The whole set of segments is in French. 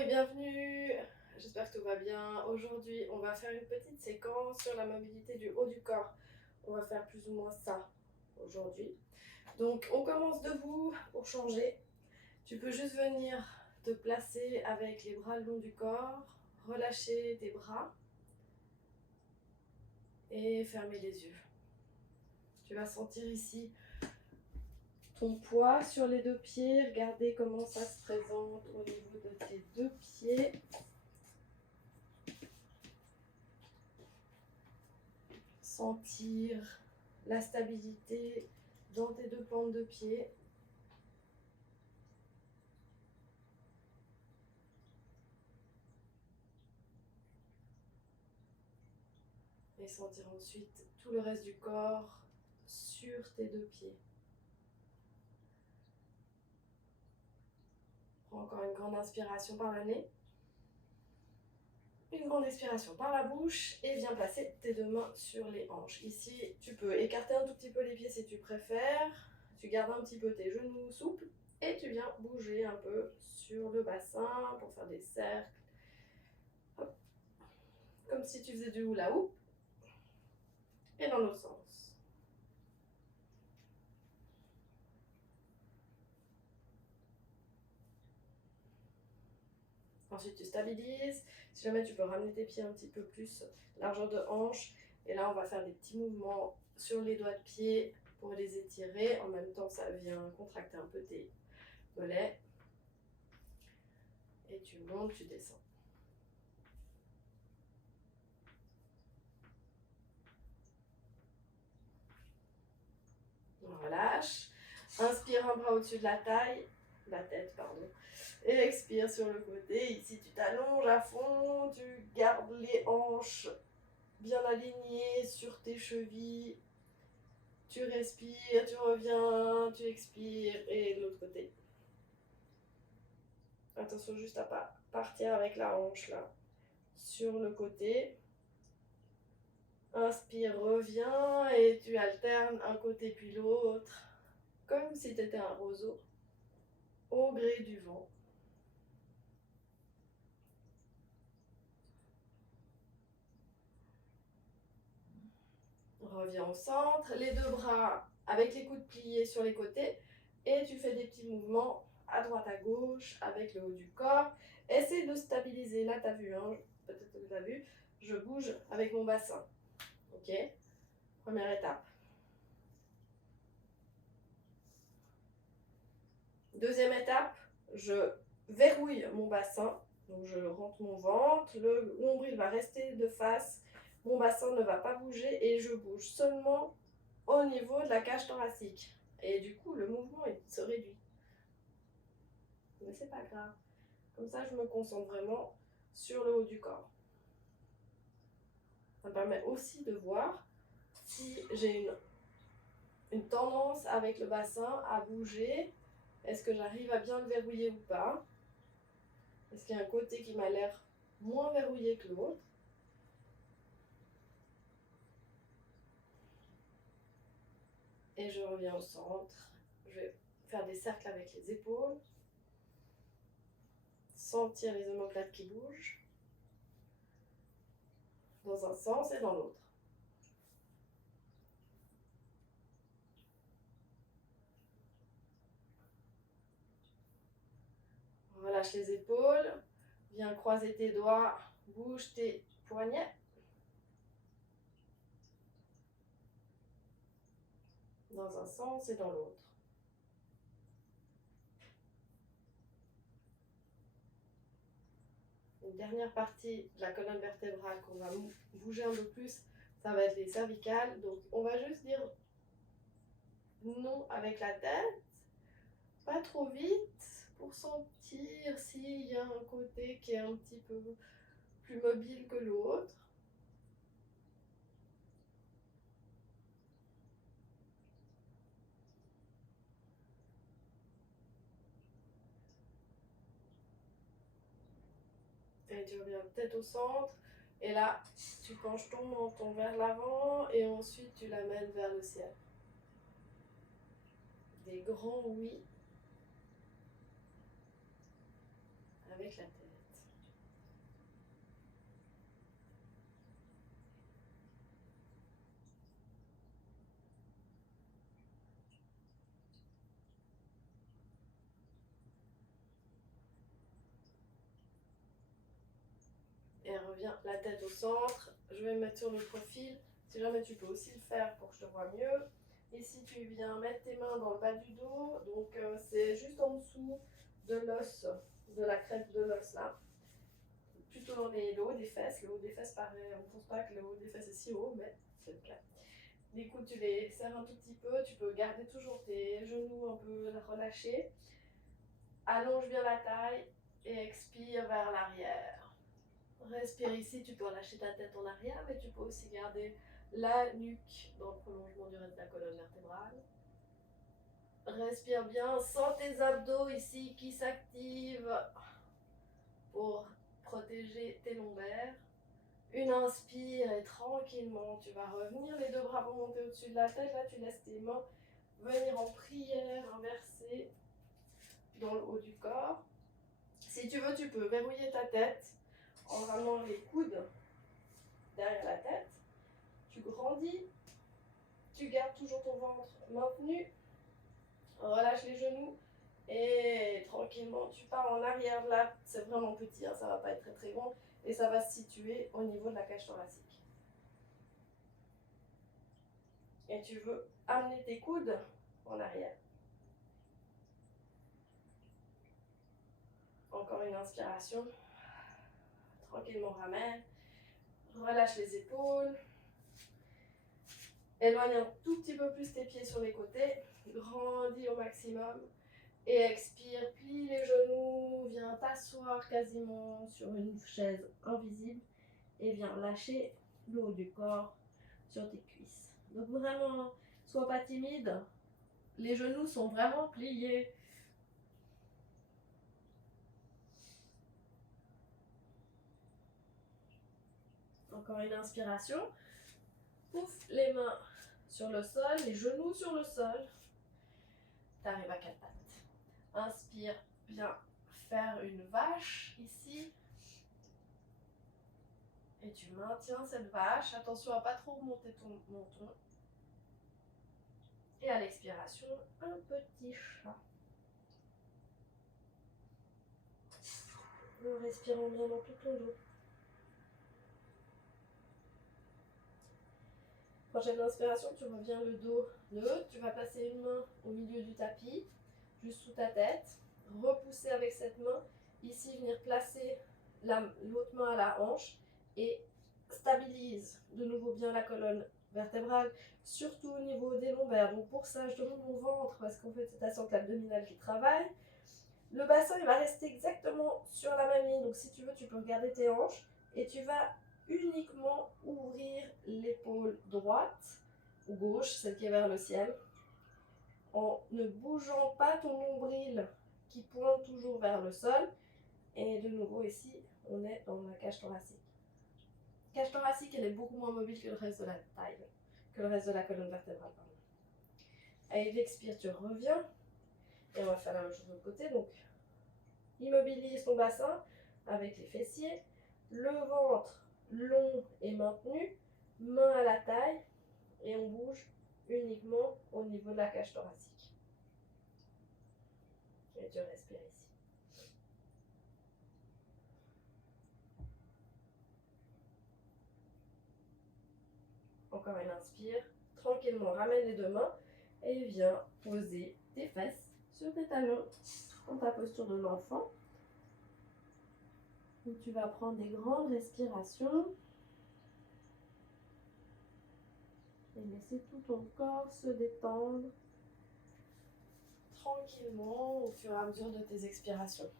et bienvenue. J'espère que tout va bien. Aujourd'hui, on va faire une petite séquence sur la mobilité du haut du corps. On va faire plus ou moins ça aujourd'hui. Donc, on commence debout pour changer. Tu peux juste venir te placer avec les bras le long du corps, relâcher tes bras et fermer les yeux. Tu vas sentir ici ton poids sur les deux pieds. Regardez comment ça se présente au niveau de tes deux pieds. Sentir la stabilité dans tes deux plantes de pied. Et sentir ensuite tout le reste du corps sur tes deux pieds. Prends encore une grande inspiration par le nez. Une grande expiration par la bouche et viens placer tes deux mains sur les hanches. Ici, tu peux écarter un tout petit peu les pieds si tu préfères. Tu gardes un petit peu tes genoux souples et tu viens bouger un peu sur le bassin pour faire des cercles. Hop. Comme si tu faisais du hula hoop. Et dans l'autre sens. Ensuite, tu stabilises. Si jamais tu peux ramener tes pieds un petit peu plus largeur de hanche. Et là, on va faire des petits mouvements sur les doigts de pied pour les étirer. En même temps, ça vient contracter un peu tes mollets. Et tu montes, tu descends. On relâche. Inspire un bras au-dessus de la tête, pardon. Et expire sur le côté. Ici, tu t'allonges à fond. Tu gardes les hanches bien alignées sur tes chevilles. Tu respires, tu reviens, tu expires et de l'autre côté. Attention juste à pas partir avec la hanche là. Sur le côté. Inspire, reviens et tu alternes un côté puis l'autre. Comme si tu étais un roseau. Au gré du vent. Reviens au centre, les deux bras avec les coudes pliés sur les côtés et tu fais des petits mouvements à droite à gauche avec le haut du corps. Essaie de stabiliser, là tu as vu, hein, peut-être que tu as vu, je bouge avec mon bassin. Ok, première étape. Deuxième étape, je verrouille mon bassin, donc je rentre mon ventre, le nombril va rester de face, mon bassin ne va pas bouger et je bouge seulement au niveau de la cage thoracique. Et du coup, le mouvement se réduit. Mais c'est pas grave. Comme ça, je me concentre vraiment sur le haut du corps. Ça me permet aussi de voir si j'ai une tendance avec le bassin à bouger. Est-ce que j'arrive à bien le verrouiller ou pas? Est-ce qu'il y a un côté qui m'a l'air moins verrouillé que l'autre? Et je reviens au centre. Je vais faire des cercles avec les épaules. Sentir les omoplates qui bougent. Dans un sens et dans l'autre. Relâche les épaules. Viens croiser tes doigts. Bouge tes poignets. Dans un sens et dans l'autre. Une dernière partie de la colonne vertébrale qu'on va bouger un peu plus, ça va être les cervicales. Donc on va juste dire non avec la tête, pas trop vite, pour sentir s'il y a un côté qui est un petit peu plus mobile que l'autre. Et tu reviens peut-être au centre. Et là, tu penches ton menton vers l'avant et ensuite tu l'amènes vers le ciel. Des grands oui avec la tête. reviens la tête au centre. Je vais me mettre sur le profil. Si jamais tu peux aussi le faire pour que je te vois mieux. Ici, tu viens mettre tes mains dans le bas du dos. Donc, c'est juste en dessous de l'os, de la crête de l'os là. Plutôt dans le haut des fesses. Le haut des fesses, pareil, on ne pense pas que le haut des fesses est si haut, mais c'est le cas. Les coudes, tu les serres un tout petit peu. Tu peux garder toujours tes genoux un peu relâchés. Allonge bien la taille et expire vers l'arrière. Respire ici, tu peux relâcher ta tête en arrière, mais tu peux aussi garder la nuque dans le prolongement du reste de la colonne vertébrale. Respire bien, sens tes abdos ici qui s'activent pour protéger tes lombaires. Une inspire et tranquillement, tu vas revenir, les deux bras vont monter au-dessus de la tête. Là, tu laisses tes mains venir en prière inversée dans le haut du corps. Si tu veux, tu peux verrouiller ta tête en ramenant les coudes derrière la tête. Tu grandis, tu gardes toujours ton ventre maintenu, relâche les genoux et tranquillement tu pars en arrière de là. C'est vraiment petit, hein, ça va pas être très très grand et ça va se situer au niveau de la cage thoracique. Et tu veux amener tes coudes en arrière. Encore une inspiration. Tranquillement ramène. Relâche les épaules. Éloigne un tout petit peu plus tes pieds sur les côtés. Grandis au maximum. Et expire, plie les genoux. Viens t'asseoir quasiment sur une chaise invisible. Et viens lâcher le haut du corps sur tes cuisses. Donc vraiment, sois pas timide. Les genoux sont vraiment pliés. Encore une inspiration. Pouf, les mains sur le sol, les genoux sur le sol. Tu arrives à quatre pattes. Inspire, viens faire une vache ici. Et tu maintiens cette vache. Attention à pas trop remonter ton menton. Et à l'expiration, un petit chat. En respirant bien dans tout ton dos. Prochaine inspiration, tu reviens le dos neutre. Tu vas placer une main au milieu du tapis, juste sous ta tête. Repousser avec cette main. Ici, venir placer l'autre main à la hanche et stabilise de nouveau bien la colonne vertébrale, surtout au niveau des lombaires. Donc pour ça, je demande mon ventre parce qu'en fait, c'est ta sangle abdominale qui travaille. Le bassin, il va rester exactement sur la même ligne. Donc si tu veux, tu peux regarder tes hanches et tu vas uniquement ouvrir l'épaule droite ou gauche, celle qui est vers le ciel, en ne bougeant pas ton nombril qui pointe toujours vers le sol. Et de nouveau ici, on est dans la cage thoracique. La cage thoracique, elle est beaucoup moins mobile que le reste de la taille, que le reste de la colonne vertébrale. Avec l'expire, tu reviens. Et on va faire la même chose de l'autre côté. Donc, immobilise ton bassin avec les fessiers. Le ventre long et maintenu. Main à la taille. Et on bouge uniquement au niveau de la cage thoracique. Et tu respires ici. Encore une inspire. Tranquillement, ramène les deux mains et viens poser tes fesses sur tes talons dans ta posture de l'enfant. Donc tu vas prendre des grandes respirations et laisser tout ton corps se détendre tranquillement au fur et à mesure de tes expirations.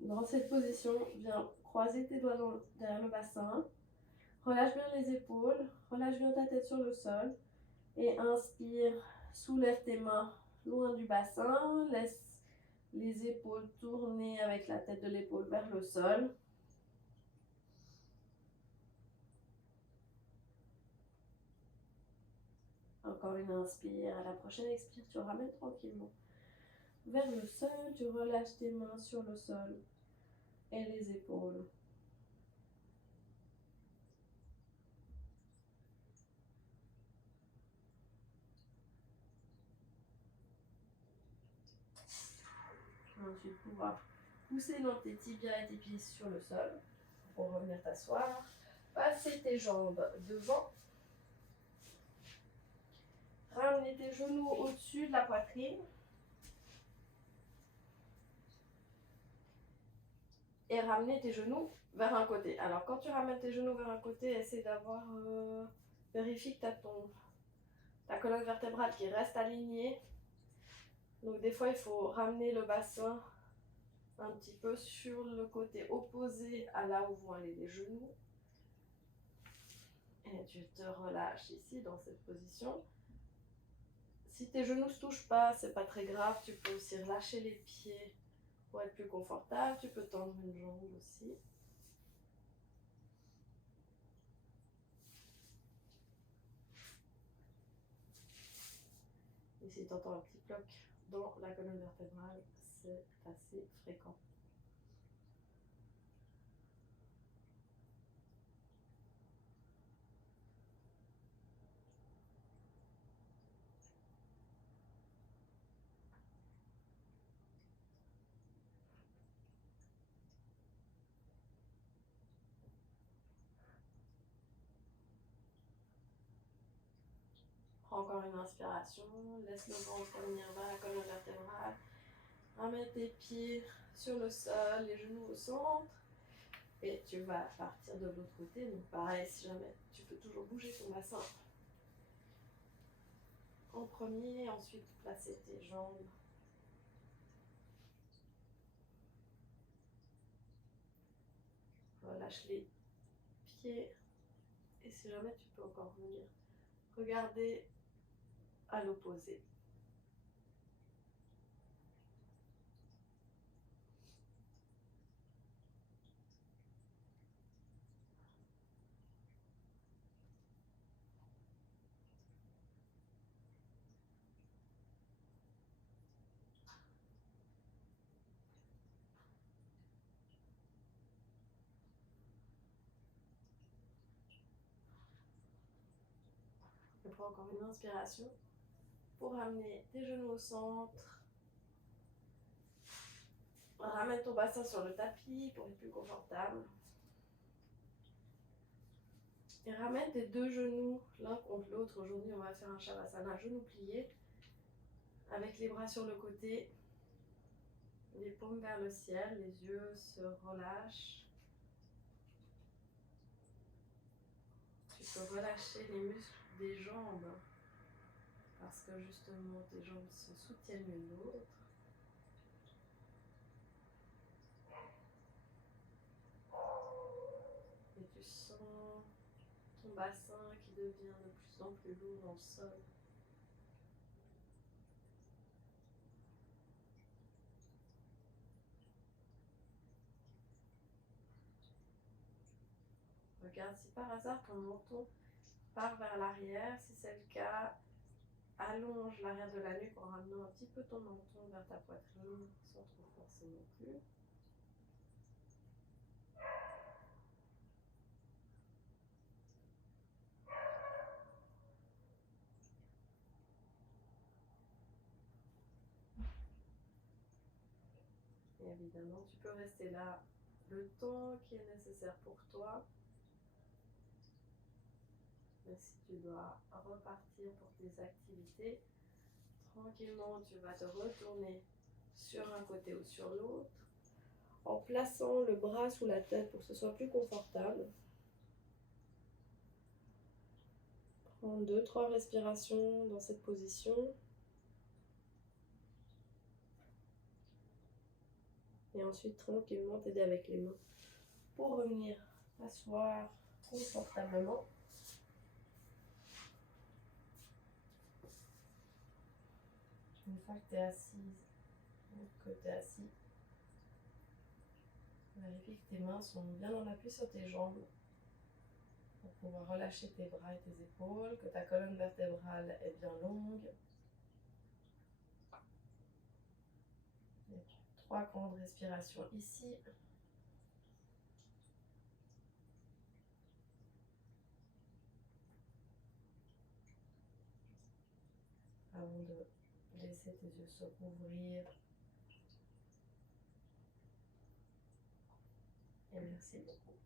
Dans cette position, viens croiser tes doigts derrière le bassin. Relâche bien les épaules, relâche bien ta tête sur le sol. Et inspire, soulève tes mains loin du bassin. Laisse les épaules tourner avec la tête de l'épaule vers le sol. Encore une inspire. À la prochaine expire, tu ramènes tranquillement vers le sol. Tu relâches tes mains sur le sol et les épaules. Ensuite, pouvoir pousser dans tes tibias et tes pieds sur le sol pour revenir t'asseoir. Passer tes jambes devant. Ramener tes genoux au-dessus de la poitrine. Et ramener tes genoux vers un côté. Alors, quand tu ramènes tes genoux vers un côté, essaie d'avoir... vérifie que tu as ta colonne vertébrale qui reste alignée. Donc, des fois, il faut ramener le bassin un petit peu sur le côté opposé à là où vont aller les genoux. Et tu te relâches ici, dans cette position. Si tes genoux ne se touchent pas, c'est pas très grave. Tu peux aussi relâcher les pieds pour être plus confortable. Tu peux tendre une jambe aussi. Et si tu entends un petit bloc dans la colonne vertébrale, c'est assez fréquent. Prends encore une inspiration, laisse le ventre venir vers la colonne vertébrale. Ramène tes pieds sur le sol, les genoux au centre. Et tu vas partir de l'autre côté. Donc pareil, si jamais tu peux toujours bouger ton bassin en premier, ensuite placer tes jambes. Relâche les pieds. Et si jamais tu peux encore venir regarder à l'opposé. Et prends encore une inspiration pour ramener tes genoux au centre. Ramène ton bassin sur le tapis pour être plus confortable. Et ramène tes deux genoux l'un contre l'autre. Aujourd'hui, on va faire un Shavasana, genoux pliés, avec les bras sur le côté, les paumes vers le ciel, les yeux se relâchent. Tu peux relâcher les muscles des jambes, parce que justement tes jambes se soutiennent l'une l'autre. Et tu sens ton bassin qui devient de plus en plus lourd dans le sol. Regarde si par hasard ton menton part vers l'arrière. Si c'est le cas, allonge l'arrière de la nuque en ramenant un petit peu ton menton vers ta poitrine sans trop forcer non plus. Et évidemment, tu peux rester là le temps qui est nécessaire pour toi. Mais si tu dois repartir pour tes activités, tranquillement, tu vas te retourner sur un côté ou sur l'autre en plaçant le bras sous la tête pour que ce soit plus confortable. Prends 2-3 respirations dans cette position. Et ensuite, tranquillement, t'aider avec les mains pour revenir t'asseoir confortablement. Une fois que tu es assise ou que tu es assis, vérifie que tes mains sont bien en appui sur tes jambes. pour pouvoir relâcher tes bras et tes épaules, que ta colonne vertébrale est bien longue. Et 3 grandes respirations ici. Avant de laisser tes yeux se rouvrir. Et merci beaucoup.